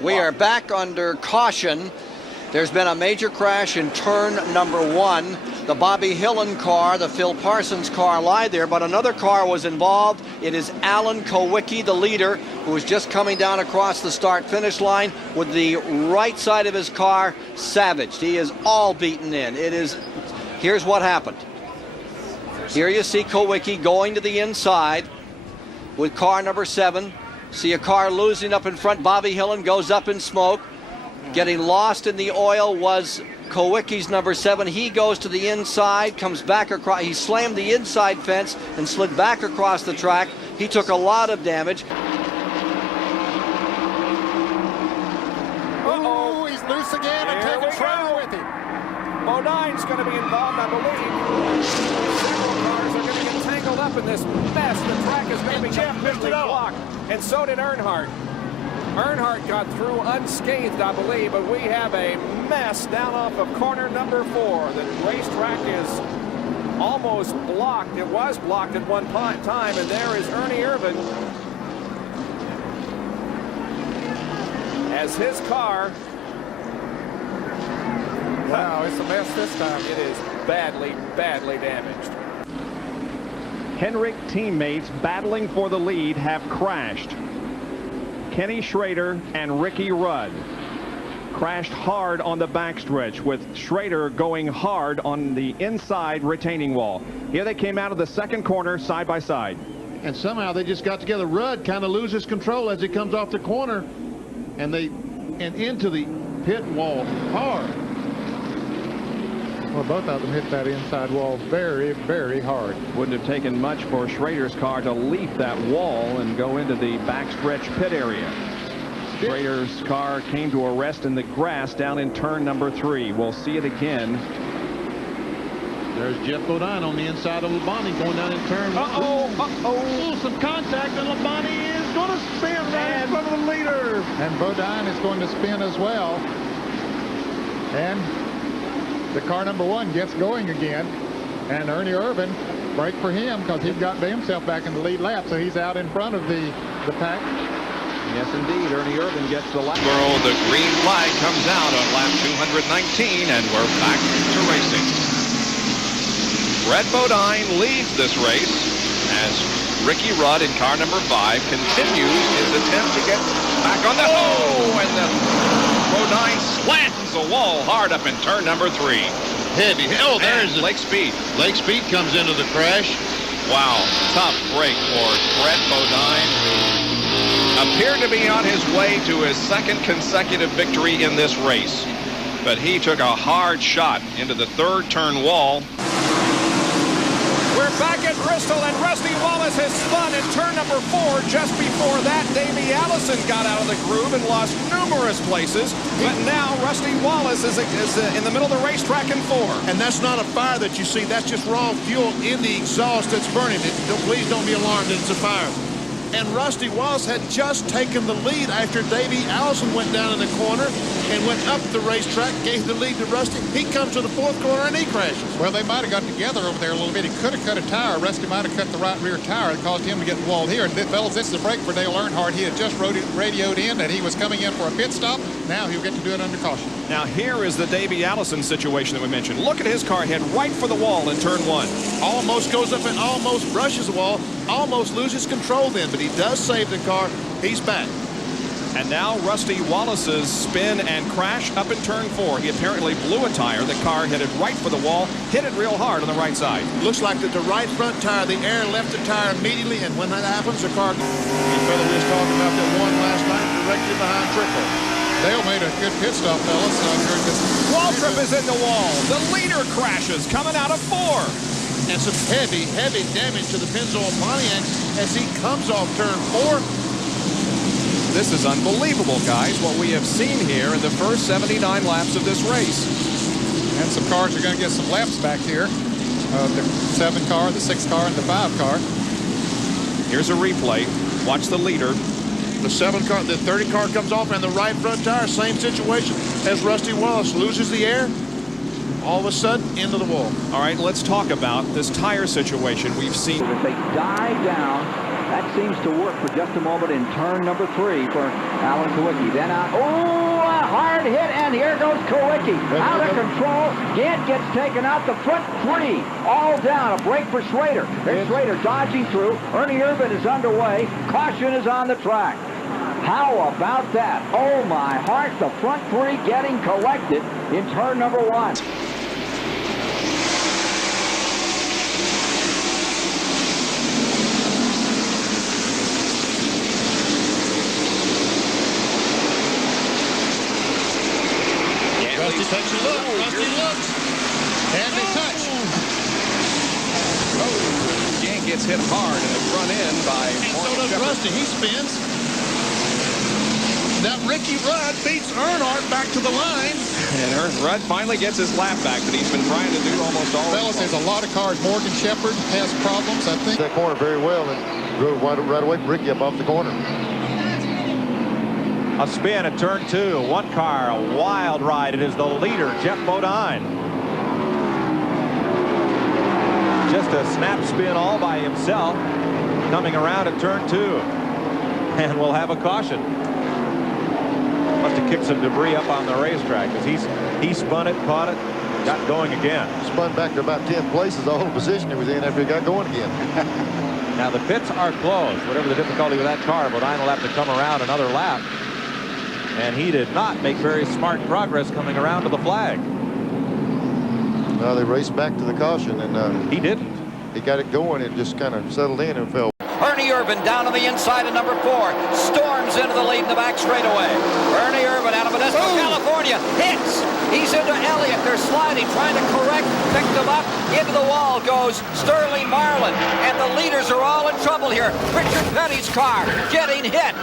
We are back under caution. There's been a major crash in turn number 1. The Bobby Hillen car, the Phil Parsons car lie there, but another car was involved. It is Alan Kowicki, the leader, who is just coming down across the start-finish line with the right side of his car savaged. He is all beaten in. Here's what happened. Here you see Kowicki going to the inside with car number 7. See a car losing up in front. Bobby Hillen goes up in smoke. Getting lost in the oil was Kowicki's number 7. He goes to the inside, comes back across. He slammed the inside fence and slid back across the track. He took a lot of damage. Uh-oh, he's loose again and taking trouble with him. Bodine's going to be involved, I believe. Several cars are going to get tangled up in this mess. The track is going to be completely blocked. And so did Earnhardt. Earnhardt got through unscathed, I believe, but we have a mess down off of corner number 4. The racetrack is almost blocked. It was blocked at one time, and there is Ernie Irvan as his car. Wow, it's a mess this time. It is badly, badly damaged. Hendrick teammates battling for the lead have crashed. Kenny Schrader and Ricky Rudd crashed hard on the backstretch, with Schrader going hard on the inside retaining wall. Here they came out of the second corner side by side. And somehow they just got together. Rudd kind of loses control as he comes off the corner and into the pit wall hard. Well, both of them hit that inside wall very, very hard. Wouldn't have taken much for Schrader's car to leap that wall and go into the backstretch pit area. Schrader's car came to a rest in the grass down in turn number 3. We'll see it again. There's Jeff Bodine on the inside of Labonte going down in turn. Uh-oh. Some contact, and Labonte is going to spin right in front of the leader. And Bodine is going to spin as well. And the car number 1 gets going again. And Ernie Irvan, break for him because he's got himself back in the lead lap, so he's out in front of the pack. Yes, indeed. Ernie Irvan gets the lap. The green flag comes out on lap 219, and we're back to racing. Fred Bodine leads this race as Ricky Rudd in car number 5 continues his attempt to get back on the and the Bodine slams the wall hard up in turn number 3. Heavy. Oh, there's Lake Speed. Lake Speed comes into the crash. Wow, tough break for Fred Bodine, who appeared to be on his way to his 2nd consecutive victory in this race. But he took a hard shot into the 3rd turn wall. We're back at Bristol, and Rusty Wallace has spun in turn number 4. Just before that, Davey Allison got out of the groove and lost numerous places. But now Rusty Wallace is in the middle of the racetrack in 4. And that's not a fire that you see. That's just raw fuel in the exhaust that's burning. Please don't be alarmed. It's a fire. And Rusty Wallace had just taken the lead after Davey Allison went down in the corner and went up the racetrack, gave the lead to Rusty. He comes to the 4th corner and he crashes. Well, they might have got together over there a little bit. He could have cut a tire. Rusty might have cut the right rear tire and caused him to get walled here. And fellas, this is a break for Dale Earnhardt. He had just radioed in that he was coming in for a pit stop. Now he'll get to do it under caution. Now here is the Davey Allison situation that we mentioned. Look at his car head right for the wall in turn 1. Almost goes up and almost brushes the wall, almost loses control then, but he does save the car. He's back. And now Rusty Wallace's spin and crash up in turn 4. He apparently blew a tire. The car headed right for the wall, hit it real hard on the right side. Looks like that the right front tire, the air left the tire immediately, and when that happens, the car... The fellow was talking about that one last night directly behind Trickle. Dale made a good pit stop, fellas. Waltrip is in the wall. The leader crashes coming out of 4. And some heavy, heavy damage to the Pennzoil Pontiac as he comes off turn 4. This is unbelievable, guys, what we have seen here in the first 79 laps of this race. And some cars are going to get some laps back here. The 7 car, the 6 car, and the 5 car. Here's a replay. Watch the leader. The 7 car, the 30 car comes off, and the right front tire, same situation as Rusty Wallace. Loses the air. All of a sudden, into the wall. All right, let's talk about this tire situation we've seen. If they die down That seems to work for just a moment in turn number 3 for Alan Kawicki. Then out. Oh, a hard hit, and here goes Kawicki. Out of control. Gant gets taken out. The front 3 all down. A break for Schrader. There's Schrader dodging through. Ernie Irvan is underway. Caution is on the track. How about that? Oh, my heart. The front 3 getting collected in turn number 1. Rusty takes a look. Rusty looks. And they touch. Oh, Gant gets hit hard in the front end by And so does Rusty. He spins. Now Ricky Rudd beats Earnhardt back to the line. And Rudd finally gets his lap back that he's been trying to do almost all. Fellas, there's a lot of cars. Morgan Shepherd has problems, I think. That corner very well and drove right away from Ricky up off the corner. A spin at turn 2. One car, a wild ride. It is the leader, Jeff Bodine. Just a snap spin all by himself. Coming around at turn 2. And we'll have a caution. Must have kicked some debris up on the racetrack because he spun it, caught it, got going again. Spun back to about 10th place is the whole position he was in after he got going again. Now the pits are closed. Whatever the difficulty with that car, Bodine will have to come around another lap. And he did not make very smart progress coming around to the flag. Well, they raced back to the caution, and he didn't. He got it going and just kind of settled in and fell. Ernie Irvan down on the inside of number 4. Storms into the lead in the back straightaway. Ernie Irvan out of Modesto, California. Hits. He's into Elliott. They're sliding, trying to correct. Picked them up. Into the wall goes Sterling Marlin. And the leaders are all in trouble here. Richard Petty's car getting hit.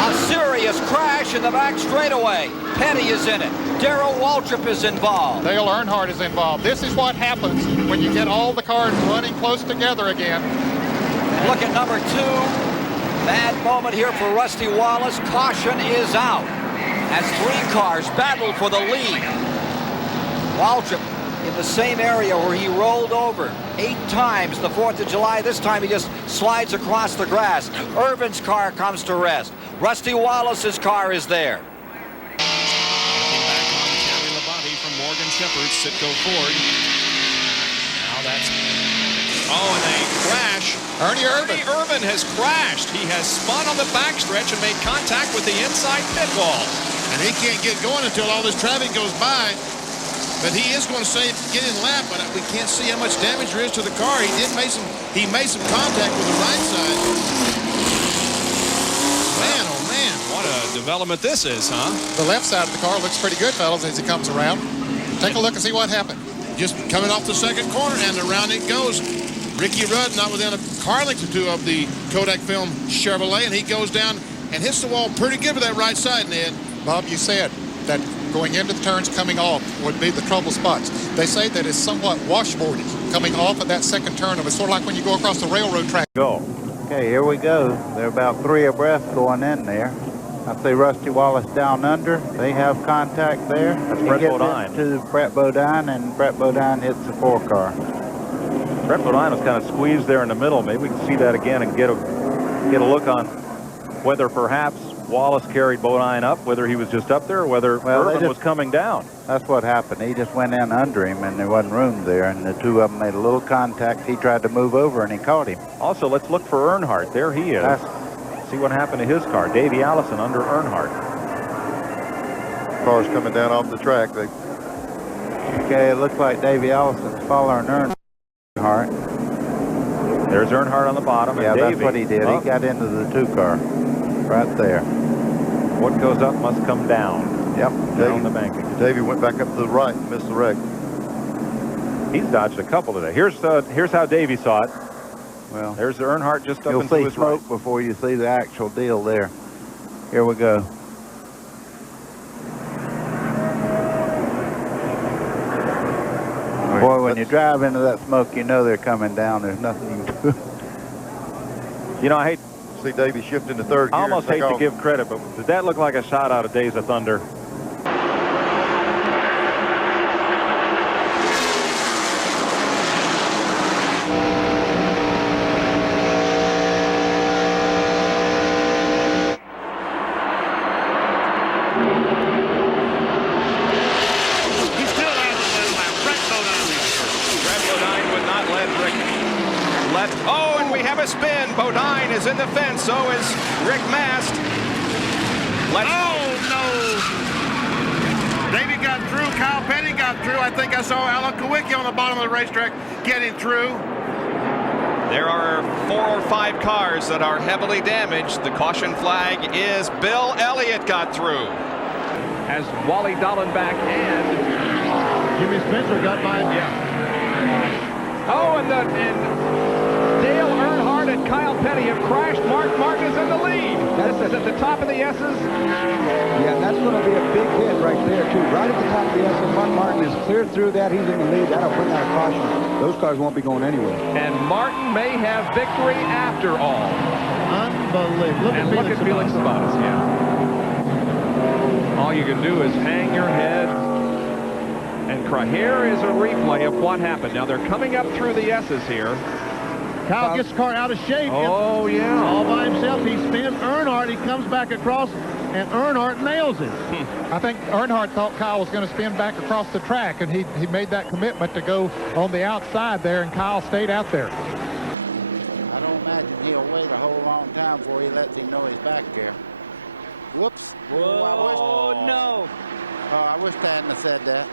A serious crash in the back straightaway. Petty is in it. Darrell Waltrip is involved. Dale Earnhardt is involved. This is what happens when you get all the cars running close together again. Look at number 2. Bad moment here for Rusty Wallace. Caution is out as 3 cars battle for the lead. Waltrip in the same area where he rolled over 8 times the 4th of July. This time he just slides across the grass. Irvan's car comes to rest. Rusty Wallace's car is there. Looking back on Terry Labonte from Morgan Shepherd, Citgo Ford. Now that's... Oh, and they crash. Ernie Irvan has crashed. He has spun on the backstretch and made contact with the inside pit wall. And he can't get going until all this traffic goes by. But he is going to say get in lap, but we can't see how much damage there is to the car. He made some contact with the right side. Man, oh man, what a development this is, huh? The left side of the car looks pretty good, fellas, as he comes around. Take a look and see what happened. Just coming off the second corner, and around it goes. Ricky Rudd not within a car length or 2 of the Kodak film Chevrolet, and he goes down and hits the wall pretty good with that right side, Ned. Bob, you said that going into the turns, coming off would be the trouble spots. They say that it's somewhat washboardy coming off of that second turn. It's sort of like when you go across the railroad track. Go. Okay, here we go. They're about 3 abreast going in there. I see Rusty Wallace down under. They have contact there. That's Brett Bodine. To Brett Bodine, and Brett Bodine hits the 4 car. Brett Bodine was kind of squeezed there in the middle. Maybe we can see that again and get a look on whether perhaps Wallace carried Bodine up, whether he was just up there or whether Irvan was coming down. That's what happened. He just went in under him and there wasn't room there, and the 2 of them made a little contact. He tried to move over and he caught him. Also, let's look for Earnhardt. There he is. See what happened to his car. Davey Allison under Earnhardt. Cars coming down off the track. Okay, it looks like Davey Allison's following Earnhardt. There's Earnhardt on the bottom. Yeah, and that's Davey what he did. He got into the 2 car right there. What goes up must come down. Yep. Down the banking. Davey went back up to the right and missed the wreck. He's dodged a couple today. Here's how Davey saw it. Well, there's the Earnhardt just up you'll into see his smoke right. before you see the actual deal there. Here we go. Boy, when you drive into that smoke, you know they're coming down. There's nothing you can do. You know, I hate to see Davey shift into 3rd gear. I almost hate to give credit, but did that look like a shot out of Days of Thunder? a spin. Bodine is in the fence. So is Rick Mast. Oh, no. Davey got through. Kyle Petty got through. I think I saw Alan Kawicki on the bottom of the racetrack getting through. There are 4 or 5 cars that are heavily damaged. The caution flag is Bill Elliott got through. As Wally Dallenbach and Jimmy Spencer got by. Oh, and Dale Earnhardt and Kyle Petty have crashed. Mark Martin is in the lead. This is at the top of the S's. Yeah, that's going to be a big hit right there, too. Right at the top of the S's, Mark Martin is clear through that. He's in the lead. That'll bring out a caution. Those cars won't be going anywhere. And Martin may have victory after all. Unbelievable. Look at Felix Sabates, yeah. All you can do is hang your head and cry. Here is a replay of what happened. Now they're coming up through the S's here. Kyle gets the car out of shape. Oh, yeah. All by himself. He spins Earnhardt. He comes back across, and Earnhardt nails him. I think Earnhardt thought Kyle was going to spin back across the track, and he made that commitment to go on the outside there, and Kyle stayed out there. I don't imagine he'll wait a whole long time before he lets him know he's back here. Whoops. Oh, no. Oh, I wish I hadn't have said that.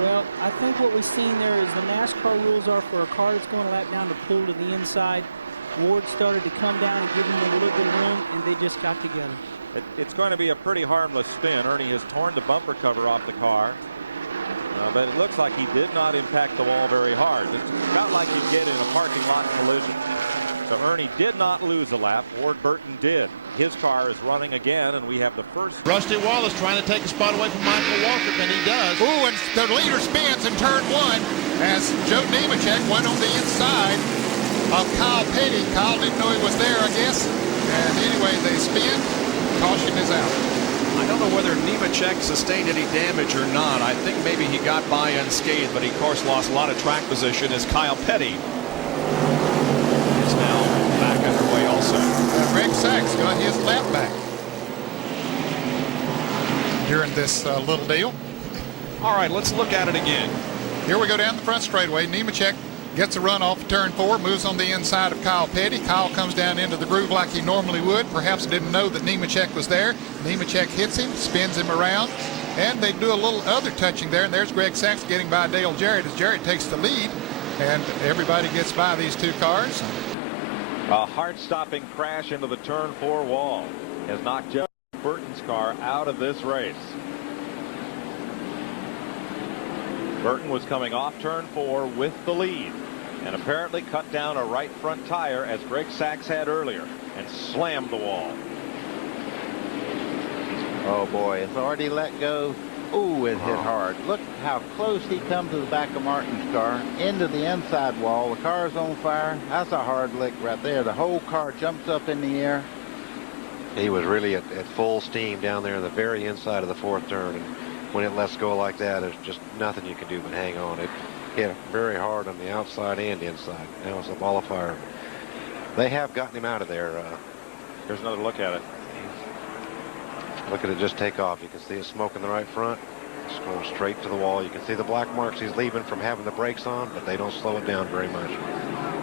Well, I think what we've seen there is the NASCAR rules are for a car that's going a lap down to pull to the inside. Ward started to come down and give him a little bit of room, and they just got together. It's going to be a pretty harmless spin. Ernie has torn the bumper cover off the car. But it looks like he did not impact the wall very hard. It's not like you get in a parking lot collision. So Ernie did not lose a lap. Ward Burton did. His car is running again, and we have the first. Rusty Wallace trying to take a spot away from Michael Walker, and he does. Ooh, and the leader spins in turn 1 as Joe Nemechek went on the inside of Kyle Petty. Kyle didn't know he was there, I guess. And anyway, they spin. Caution is out. I don't know whether Nemechek sustained any damage or not. I think maybe he got by unscathed, but he, of course, lost a lot of track position as Kyle Petty is now back underway also. Greg Sachs got his lap back during this little deal. All right, let's look at it again. Here we go down the front straightaway. Nemechek gets a run off of turn 4, moves on the inside of Kyle Petty. Kyle comes down into the groove like he normally would. Perhaps didn't know that Nemechek was there. Nemechek hits him, spins him around, and they do a little other touching there. And there's Greg Sachs getting by Dale Jarrett as Jarrett takes the lead, and everybody gets by these two cars. A heart-stopping crash into the turn 4 wall has knocked Jeff Burton's car out of this race. Burton was coming off turn 4 with the lead and apparently cut down a right front tire as Greg Sachs had earlier and slammed the wall. Oh boy, it's already let go. Ooh, it hit hard. Look how close he comes to the back of Martin's car, into the inside wall. The car's on fire. That's a hard lick right there. The whole car jumps up in the air. He was really at full steam down there in the very inside of the 4th turn, and when it lets go like that, there's just nothing you can do but hang on. It hit very hard on the outside and inside. Now it's a ball of fire. They have gotten him out of there. Here's another look at it. Look at it just take off. You can see it smoke in the right front. It's going straight to the wall. You can see the black marks he's leaving from having the brakes on, but they don't slow it down very much.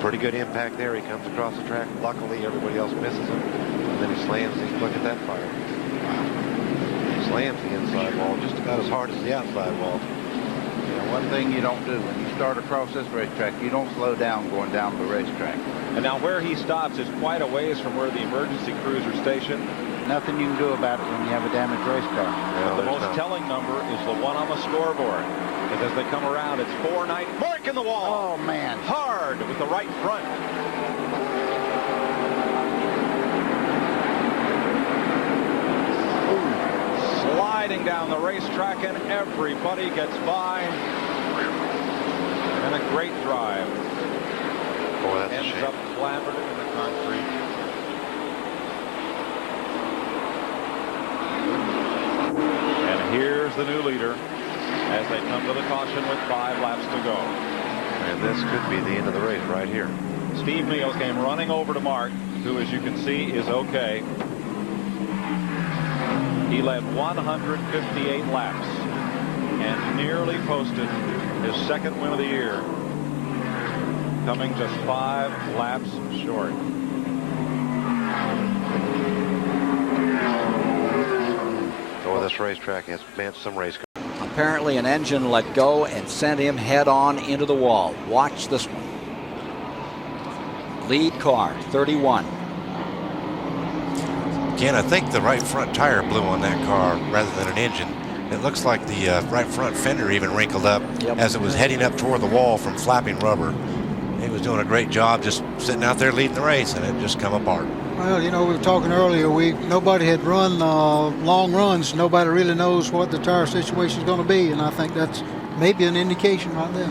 Pretty good impact there. He comes across the track. Luckily, everybody else misses him. And then he slams. Look at that fire. Wow. Slams the inside wall just about as hard as the outside wall. Yeah, one thing you don't do when you start across this racetrack, you don't slow down going down the racetrack. And now where he stops is quite a ways from where the emergency crews are stationed. Nothing you can do about it when you have a damaged race car. But the most telling number is the one on the scoreboard. And as they come around, it's 490. Mark in the wall. Oh, man. Hard with the right front. Sliding down the racetrack, and everybody gets by. And a great drive. Boy, that's Ends a shame. up clambered in the concrete. And here's the new leader as they come to the caution with 5 laps to go. And this could be the end of the race right here. Steve Meals came running over to Mark, who, as you can see, is okay. He led 158 laps and nearly posted his 2nd win of the year. coming just 5 laps short. Oh, this racetrack has meant some race. Apparently an engine let go and sent him head on into the wall. Watch this one. Lead car, 31. Again, I think the right front tire blew on that car rather than an engine. It looks like the right front fender even wrinkled up as it was heading up toward the wall from flapping rubber. He was doing a great job just sitting out there leading the race, and it just come apart. Well, you know, we were talking earlier, nobody had run long runs. Nobody really knows what the tire situation is going to be, and I think that's maybe an indication right there.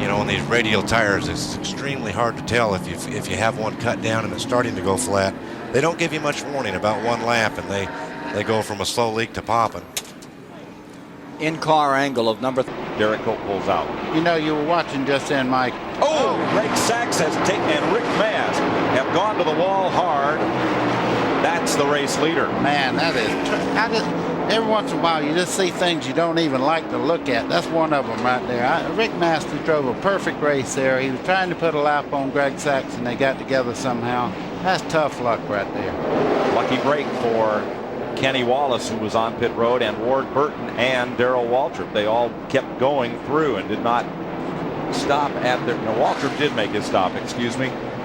You know, on these radial tires, it's extremely hard to tell if you have one cut down and it's starting to go flat. They don't give you much warning about one lap, and they go from a slow leak to popping. In-car angle of number. Derek Hope pulls out. You know, you were watching just then, Mike. Oh, Greg Sachs has taken, and Rick Mast have gone to the wall hard. That's the race leader. Man, that is. Every once in a while, you just see things you don't even like to look at. That's one of them right there. Rick Masters drove a perfect race there. He was trying to put a lap on Greg Sachs, and they got together somehow. That's tough luck right there. Lucky break for Kenny Wallace, who was on pit road, and Ward Burton and Darrell Waltrip. They all kept going through and did not stop at their. No, Waltrip did make his stop, excuse me.